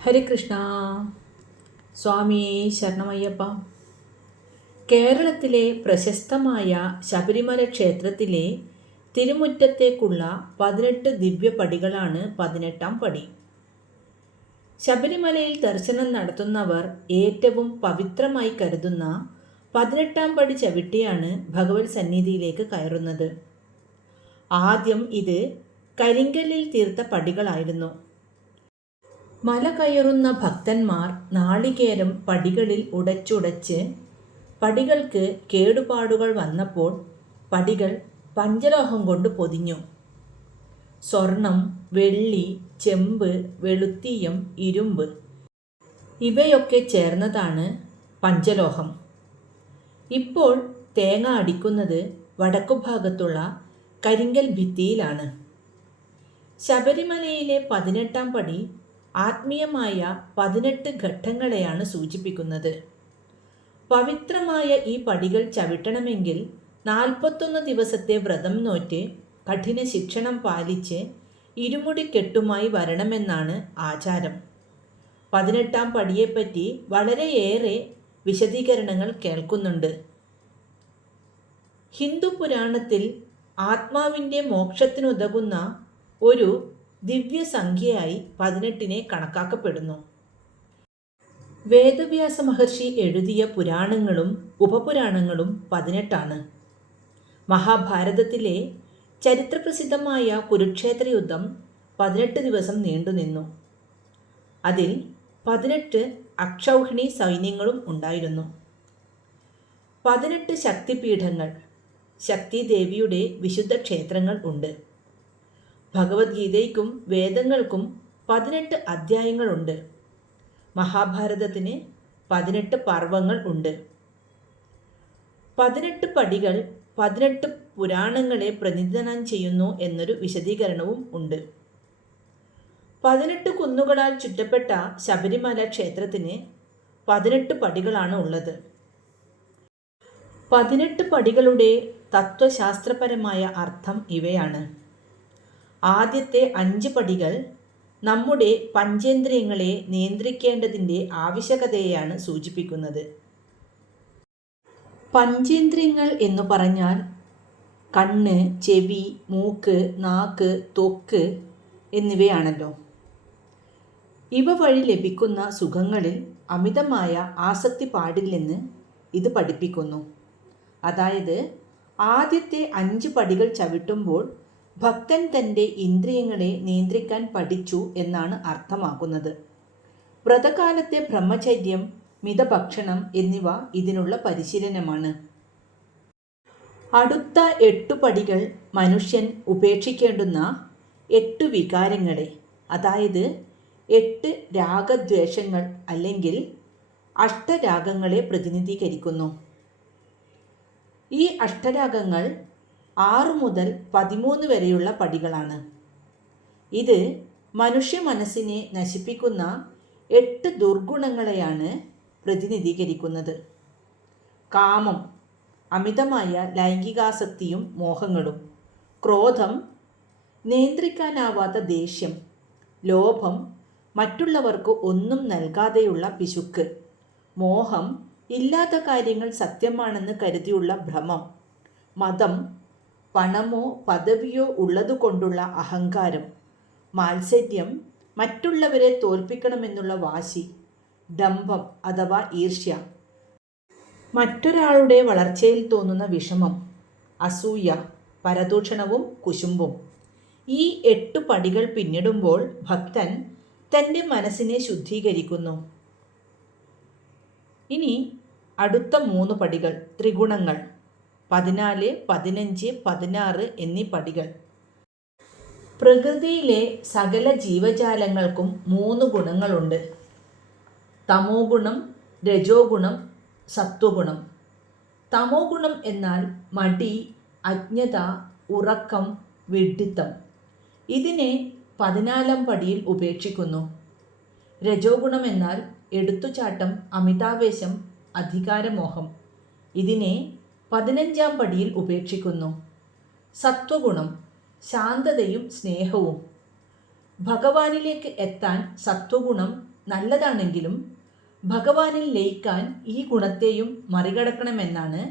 ഹരികൃഷ്ണ സ്വാമി ശരണമയ്യപ്പ. കേരളത്തിലെ പ്രശസ്തമായ ശബരിമല ക്ഷേത്രത്തിലെ തിരുമുറ്റത്തേക്കുള്ള 18 ദിവ്യപടികളാണ് 18ാം പടി. ശബരിമലയിൽ ദർശനം നടത്തുന്നവർ ഏറ്റവും പവിത്രമായി കരുതുന്ന 18ാം പടി ചവിട്ടിയാണ് ഭഗവത് സന്നിധിയിലേക്ക് കയറുന്നത്. ആദ്യം ഇത് കരിങ്കല്ലിൽ തീർത്ത പടികളായിരുന്നു. മല കയറുന്ന ഭക്തന്മാർ നാളികേരം പടികളിൽ ഉടച്ചുടച്ച് പടികൾക്ക് കേടുപാടുകൾ വന്നപ്പോൾ പടികൾ പഞ്ചലോഹം കൊണ്ട് പൊതിഞ്ഞു. സ്വർണം, വെള്ളി, ചെമ്പ്, വെളുത്തീയം, ഇരുമ്പ് ഇവയൊക്കെ ചേർന്നതാണ് പഞ്ചലോഹം. ഇപ്പോൾ തേങ്ങ അടിക്കുന്നത് വടക്കുഭാഗത്തുള്ള കരിങ്കൽ ഭിത്തിയിലാണ്. ശബരിമലയിലെ 18ാം പടി ആത്മീയമായ 18 ഘട്ടങ്ങളെയാണ് സൂചിപ്പിക്കുന്നത്. പവിത്രമായ ഈ പടികൾ ചവിട്ടണമെങ്കിൽ 41 ദിവസത്തെ വ്രതം നോറ്റ് കഠിന ശിക്ഷണം പാലിച്ച് ഇരുമുടിക്കെട്ടുമായി വരണമെന്നാണ് ആചാരം. 18ാം പടിയെപ്പറ്റി വളരെയേറെ വിശദീകരണങ്ങൾ കേൾക്കുന്നുണ്ട്. ഹിന്ദു പുരാണത്തിൽ ആത്മാവിൻ്റെ മോക്ഷത്തിനുതകുന്ന ഒരു ദിവ്യസംഖ്യയായി 18നെ കണക്കാക്കപ്പെടുന്നു. വേദവ്യാസ മഹർഷി എഴുതിയ പുരാണങ്ങളും ഉപപുരാണങ്ങളും 18ആണ്. മഹാഭാരതത്തിലെ ചരിത്രപ്രസിദ്ധമായ കുരുക്ഷേത്ര യുദ്ധം 18 ദിവസം നീണ്ടുനിന്നു. അതിൽ 18 അക്ഷൗഹിണി സൈന്യങ്ങളും ഉണ്ടായിരുന്നു. 18 ശക്തിപീഠങ്ങൾ, ശക്തിദേവിയുടെ വിശുദ്ധ ക്ഷേത്രങ്ങൾ ഉണ്ട്. ഭഗവത്ഗീതയ്ക്കും വേദങ്ങൾക്കും 18 അധ്യായങ്ങളുണ്ട്. മഹാഭാരതത്തിന് 18 പർവ്വങ്ങൾ ഉണ്ട്. 18 പടികൾ 18 പുരാണങ്ങളെ പ്രതിനിധാനം ചെയ്യുന്നു എന്നൊരു വിശദീകരണവും ഉണ്ട്. 18 കുന്നുകളാൽ ചുറ്റപ്പെട്ട ശബരിമല ക്ഷേത്രത്തിന് 18 പടികളാണ് ഉള്ളത്. 18 പടികളുടെ തത്വശാസ്ത്രപരമായ അർത്ഥം ഇവയാണ്. ആദ്യത്തെ 5 പടികൾ നമ്മുടെ പഞ്ചേന്ദ്രിയങ്ങളെ നിയന്ത്രിക്കേണ്ടതിൻ്റെ ആവശ്യകതയെയാണ് സൂചിപ്പിക്കുന്നത്. പഞ്ചേന്ദ്രിയങ്ങൾ എന്നു പറഞ്ഞാൽ കണ്ണ്, ചെവി, മൂക്ക്, നാക്ക്, ത്വക്ക് എന്നിവയാണല്ലോ. ഇവ വഴി ലഭിക്കുന്ന സുഖങ്ങളിൽ അമിതമായ ആസക്തി പാടില്ലെന്ന് ഇത് പഠിപ്പിക്കുന്നു. അതായത് ആദ്യത്തെ 5 പടികൾ ചവിട്ടുമ്പോൾ ഭക്തൻ തൻ്റെ ഇന്ദ്രിയങ്ങളെ നിയന്ത്രിക്കാൻ പഠിച്ചു എന്നാണ് അർത്ഥമാക്കുന്നത്. വ്രതകാലത്തെ ബ്രഹ്മചര്യം, മിതഭക്ഷണം എന്നിവ ഇതിനുള്ള പരിശീലനമാണ്. അടുത്ത 8 പടികൾ മനുഷ്യൻ ഉപേക്ഷിക്കേണ്ടുന്ന 8 വികാരങ്ങളെ, അതായത് 8 രാഗദ്വേഷങ്ങൾ അല്ലെങ്കിൽ അഷ്ടരാഗങ്ങളെ പ്രതിനിധീകരിക്കുന്നു. ഈ അഷ്ടരാഗങ്ങൾ 6 മുതൽ 13 വരെയുള്ള പടികളാണ്. ഇത് മനുഷ്യ മനസ്സിനെ നശിപ്പിക്കുന്ന 8 ദുർഗുണങ്ങളെയാണ് പ്രതിനിധീകരിക്കുന്നത്. കാമം, അമിതമായ ലൈംഗികാസക്തിയും മോഹങ്ങളും. ക്രോധം, നിയന്ത്രിക്കാനാവാത്ത ദേഷ്യം. ലോഭം, മറ്റുള്ളവർക്ക് ഒന്നും നൽകാതെയുള്ള പിശുക്ക്. മോഹം, ഇല്ലാത്ത കാര്യങ്ങൾ സത്യമാണെന്ന് കരുതിയുള്ള ഭ്രമം. മതം, പണമോ പദവിയോ ഉള്ളതുകൊണ്ടുള്ള അഹങ്കാരം. മാത്സര്യം, മറ്റുള്ളവരെ തോൽപ്പിക്കണമെന്നുള്ള വാശി. ഡംഭം അഥവാ ഈർഷ്യ, മറ്റൊരാളുടെ വളർച്ചയിൽ തോന്നുന്ന വിഷമം. അസൂയ, പരദൂഷണവും കുശുമ്പും. ഈ 8 പടികൾ പിന്നിടുമ്പോൾ ഭക്തൻ തൻ്റെ മനസ്സിനെ ശുദ്ധീകരിക്കുന്നു. ഇനി അടുത്ത 3 പടികൾ ത്രിഗുണങ്ങൾ, 14, 15, 16 എന്നീ പടികൾ. പ്രകൃതിയിലെ സകല ജീവജാലങ്ങൾക്കും 3 ഗുണങ്ങളുണ്ട്. തമോ ഗുണം, രജോ ഗുണം, സത്വഗുണം. തമോ ഗുണം എന്നാൽ മടി, അജ്ഞത, ഉറക്കം, വിഡ്ഢിത്തം. ഇതിനെ 14ാം പടിയിൽ ഉപേക്ഷിക്കുന്നു. രജോ ഗുണം എന്നാൽ എടുത്തുചാട്ടം, അമിതാവേശം, അധികാരമോഹം. ഇതിനെ 15ാം പടിയിൽ ഉപേക്ഷിക്കുന്നു. സത്വഗുണം ശാന്തതയും സ്നേഹവും. ഭഗവാനിലേക്ക് എത്താൻ സത്വഗുണം നല്ലതാണെങ്കിലും ഭഗവാനിൽ ലയിക്കാൻ ഈ ഗുണത്തെയും മറികടക്കണമെന്നാണ്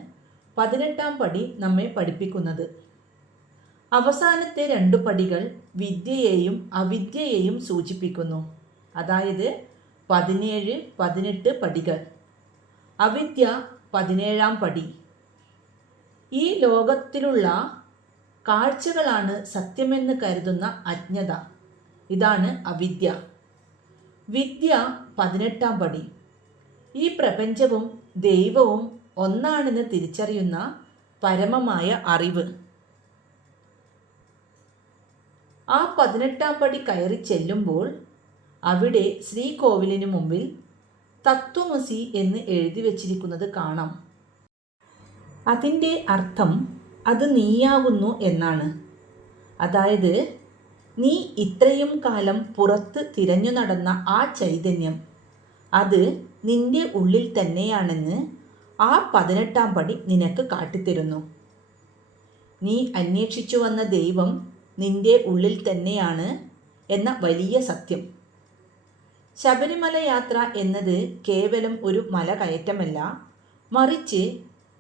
18-ാം പടി നമ്മെ പഠിപ്പിക്കുന്നത്. അവസാനത്തെ 2 പടികൾ വിദ്യയെയും അവിദ്യയെയും സൂചിപ്പിക്കുന്നു. അതായത് 17, 18 പടികൾ. അവിദ്യ 17-ാം പടി. ഈ ലോകത്തിലുള്ള കാഴ്ചകളാണ് സത്യമെന്ന് കരുതുന്ന അജ്ഞത. ഇതാണ് അവിദ്യ. വിദ്യ 18-ാം പടി. ഈ പ്രപഞ്ചവും ദൈവവും ഒന്നാണെന്ന് തിരിച്ചറിയുന്ന പരമമായ അറിവ്. ആ 18-ാം പടി കയറി ചെല്ലുമ്പോൾ അവിടെ ശ്രീകോവിലിന് മുമ്പിൽ തത്വമസി എന്ന് എഴുതി വച്ചിരിക്കുന്നത് കാണാം. അതിൻ്റെ അർത്ഥം അത് നീയാകുന്നു എന്നാണ്. അതായത് നീ ഇത്രയും കാലം പുറത്ത് തിരഞ്ഞു നടന്ന ആ ചൈതന്യം, അത് നിന്റെ ഉള്ളിൽ തന്നെയാണെന്ന് ആ 18-ാം പടി നിനക്ക് കാട്ടിത്തരുന്നു. നീ അന്വേഷിച്ചു വന്ന ദൈവം നിന്റെ ഉള്ളിൽ തന്നെയാണ് എന്ന വലിയ സത്യം. ശബരിമല യാത്ര എന്നത് കേവലം ഒരു മല കയറ്റമല്ല, മറിച്ച്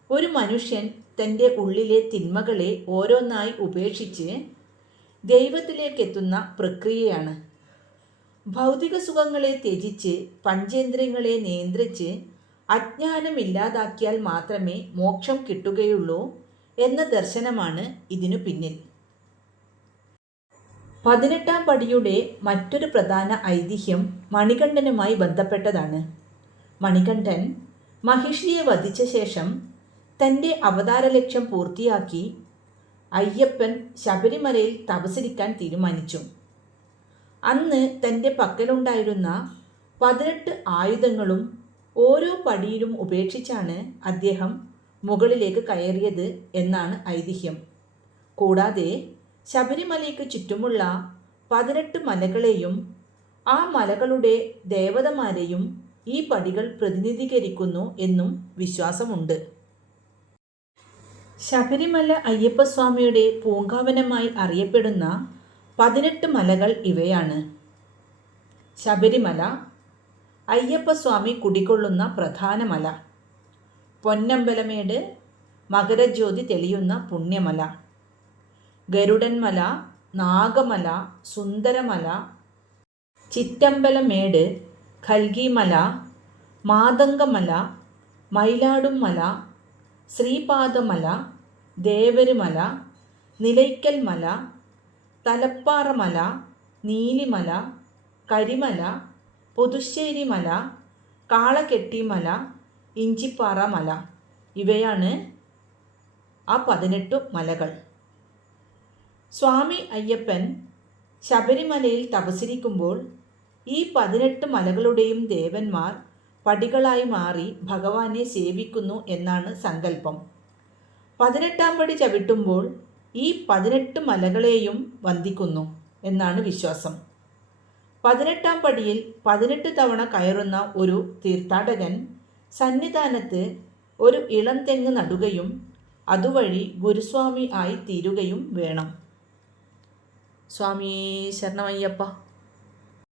ഒരു മനുഷ്യൻ തൻ്റെ ഉള്ളിലെ തിന്മകളെ ഓരോന്നായി ഉപേക്ഷിച്ച് ദൈവത്തിലേക്കെത്തുന്ന പ്രക്രിയയാണ്. ഭൗതിക സുഖങ്ങളെ ത്യജിച്ച് പഞ്ചേന്ദ്രിയങ്ങളെ നിയന്ത്രിച്ച് അജ്ഞാനമില്ലാതാക്കിയാൽ മാത്രമേ മോക്ഷം കിട്ടുകയുള്ളൂ എന്ന ദർശനമാണ് ഇതിനു പിന്നിൽ. 18-ാം പടിയുടെ മറ്റൊരു പ്രധാന ഐതിഹ്യം മണികണ്ഠനുമായി ബന്ധപ്പെട്ടതാണ്. മണികണ്ഠൻ മഹിഷിയെ വധിച്ച ശേഷം തൻ്റെ അവതാര ലക്ഷ്യം പൂർത്തിയാക്കി അയ്യപ്പൻ ശബരിമലയിൽ തപസ്സിരിക്കാൻ തീരുമാനിച്ചു. അന്ന് തൻ്റെ പക്കലുണ്ടായിരുന്ന 18 ആയുധങ്ങളും ഓരോ പടിയിലും ഉപേക്ഷിച്ചാണ് അദ്ദേഹം മുകളിലേക്ക് കയറിയത് എന്നാണ് ഐതിഹ്യം. കൂടാതെ ശബരിമലയ്ക്ക് ചുറ്റുമുള്ള 18 മലകളെയും ആ മലകളുടെ ദേവതമാരെയും ഈ പടികൾ പ്രതിനിധീകരിക്കുന്നു എന്നും വിശ്വാസമുണ്ട്. ശബരിമല അയ്യപ്പസ്വാമിയുടെ പൂങ്കാവനമായി അറിയപ്പെടുന്ന 18 മലകൾ ഇവയാണ്. ശബരിമല അയ്യപ്പസ്വാമി കുടികൊള്ളുന്ന പ്രധാന മല. പൊന്നമ്പലമേട് മകരജ്യോതി തെളിയുന്ന പുണ്യമല. ഗരുഡൻമല, നാഗമല, സുന്ദരമല, ചിറ്റമ്പലമേട്, ഖൽഗിമല, മാതംഗമല, മയിലാടുംമല, ശ്രീപാദമല, ദേവരുമല, നിലയ്ക്കൽമല, തലപ്പാറമല, നീലിമല, കരിമല, പുതുശ്ശേരിമല, കാളകെട്ടിമല, ഇഞ്ചിപ്പാറ മല. ഇവയാണ് ആ 18 മലകൾ. സ്വാമി അയ്യപ്പൻ ശബരിമലയിൽ തപസ്സിരിക്കുമ്പോൾ ഈ 18 മലകളുടെയും ദേവന്മാർ പടികളായി മാറി ഭഗവാനെ സേവിക്കുന്നു എന്നാണ് സങ്കല്പം. 18-ാം പടി ചവിട്ടുമ്പോൾ ഈ 18 മലകളെയും വന്ദിക്കുന്നു എന്നാണ് വിശ്വാസം. 18-ാം പടിയിൽ 18 തവണ കയറുന്ന ഒരു തീർത്ഥാടകൻ സന്നിധാനത്ത് ഒരു ഇളം തെങ്ങ് നടുകയും അതുവഴി ഗുരുസ്വാമി ആയി തീരുകയും വേണം. സ്വാമി ശരണമയ്യപ്പ.